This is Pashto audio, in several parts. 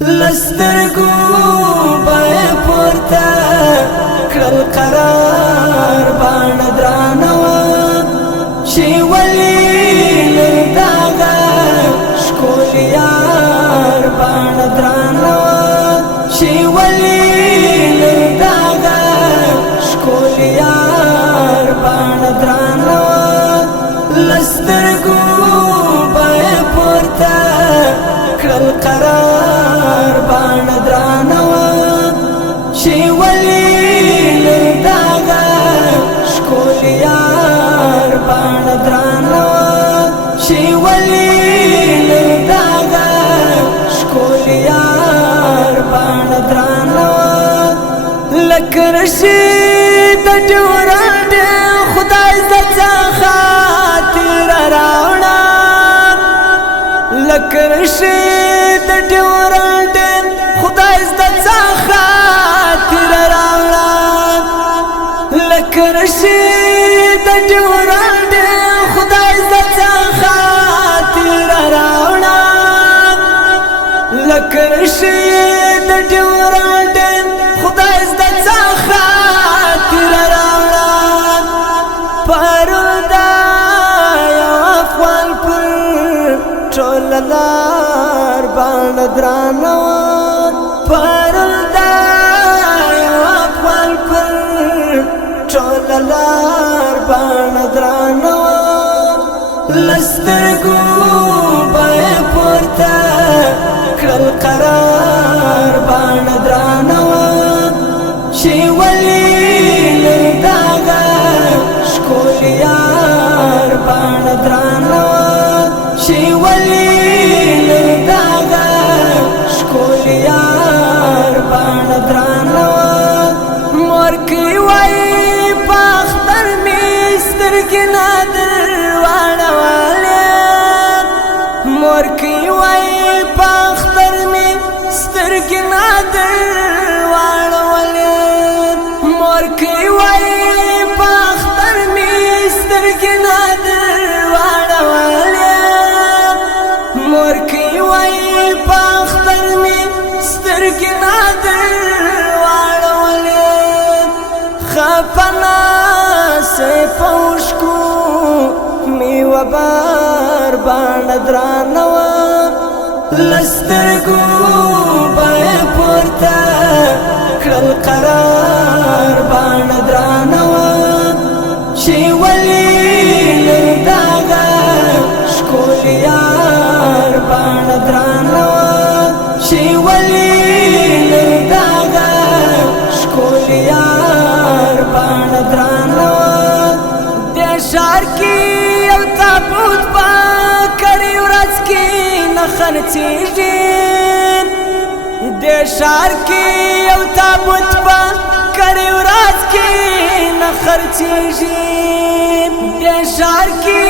لسترګو به پورته کړل قرار باندې درانه چې ولې داغه ښکل یار باندې درانه چې ولې داغه ښکل یار باندې درانه لسترګو به پورته کړل قرار باندې درانه چې ولې داغه ښکل یار باندې درانه چې ولې داغه ښکل یار باندې درانه لکه رشید ډیورنډ خدای زړه خاطر راوړه لکه رشید ډیورنډ خدای زړه خاطر راوړه لکه رشید ډیورنډ خدای زړه خاطر راوړه لکه رشید ډیورنډ خدای زړه خاطر راوړه پردا یو افغان پر ټول لار باندې درانه پردا یو افغان پر ټول لار باندې درانه لسترګو به پورته کړل قرار باندې درانه چې ولې داغه ښکل یار باندې درانه چې ولې داغه ښکل یار باندې درانه مور کې وای په اختر مې سترګې نادر واړولې مور کې وای په اختر مې سترګې نادر واړولې مور کې وای په اختر مې سترګې نادر واړولې مور کې وای په اختر مې سترګې نادر واړولې خپنا سه پوشکو می وبار باندې درانه لسترګو به پورته کړل قرار باندې درانه چې ولې داغه ښکل یار باندې درانه چې ولې داغه ښکل یار باندې درانه د ښار کې یو تابوت په کړي ورځ کې نه خرڅېږي د ښار کې یو تابوت په کړي ورځ کې نه خرڅېږي د ښار کې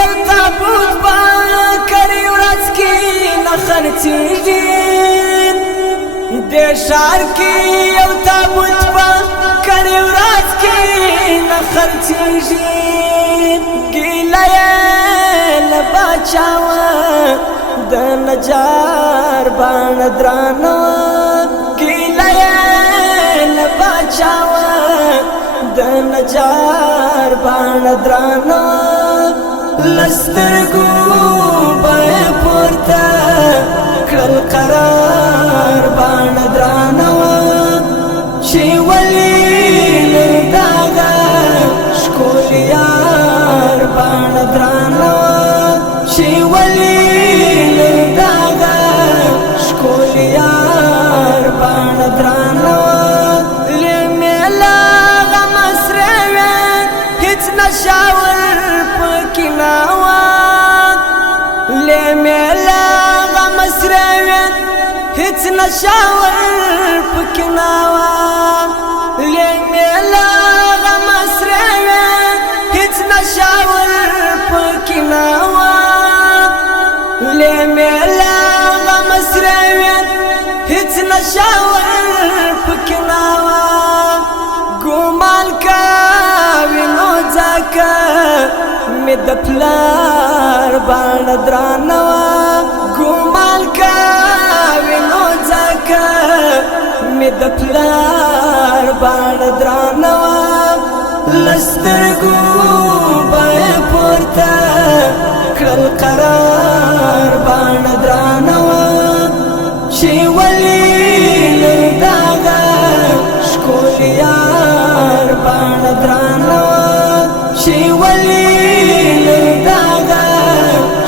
یو تابوت په کړي ورځ کې نه خرڅېږي د ښار کې یو تابوت په کړي ورځ کې نه خرڅېږي ګیله یې له باچاوه د نجار باندې درانه ګیله یې له باچاوه د نجار باندې درانه لسترګو به پورته کړل قرار باندې درانه چې ولې داغه ښکل یار باندې درانه چې ولې داغه ښکل یار باندې درانه لمیلا غم سره هیڅ نشاور پکې ناوه لمیلا غم سره هیڅ نشاور پکې ناوه لمیلا غم سره هیڅ نشاور پکې ناوه لمیلا غم سره هیڅ نشاور پکې ناوه ګومان کوي نو ځکه مې د پلار باندې درانه ګومان کوي نو ځکه د پلار باڼه درانه وه له سترګو به یې پورته کړل قرار باڼه درانه وه چې ولې له دغه ښکلي یار باڼه درانه وه چې ولې له دغه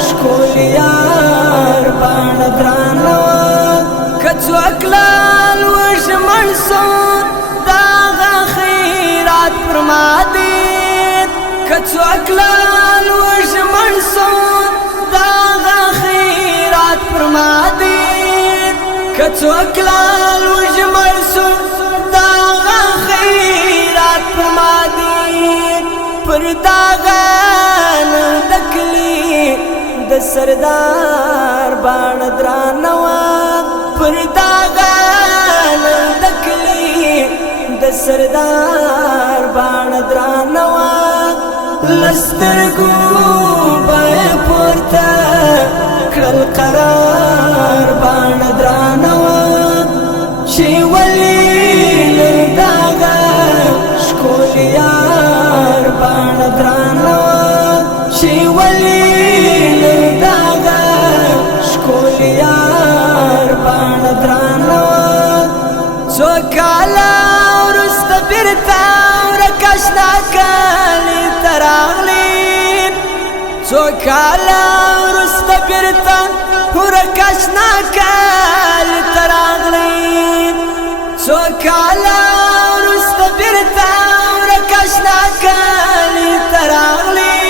ښکلي یار باڼه درانه وه که څوک لال وژمن سو دغه خیرات پر ما دی که څوک لال وژمن سو دغه خیرات پر ما دی که څوک لال وژمن سو دغه خیرات پر ما دی پر دغه د کلي د سردار باڼه درانه وه پر دغه د کلي د سردار باڼه درانه وه له سترګو به یې پورته کړل قرار باڼه درانه وه چې ولې له دغه ښکلي یار باڼه درانه وه چې ولې له دغه ښکلي یار باڼه درانه وه څو کاله وروسته بېرته ورکه اشنا کلي ته راغلې څو کاله وروسته بېرته ورکه اشنا کلي ته راغلې څو کاله وروسته بېرته ورکه اشنا کلي ته راغلې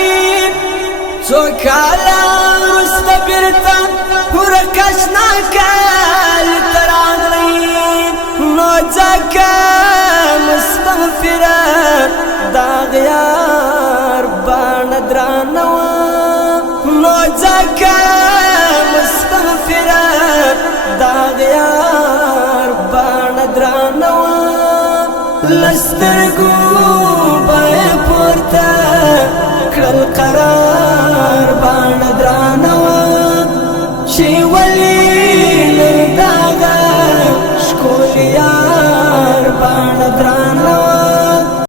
څو کاله وروسته بېرته ورکه اشنا کلي ته راغلې نو ځکه مستغفره دغه یار باڼه درانه وه نو ځکه مستغفره دغه یار باڼه درانه وه له سترګو به یې پورته کړل قرار باڼه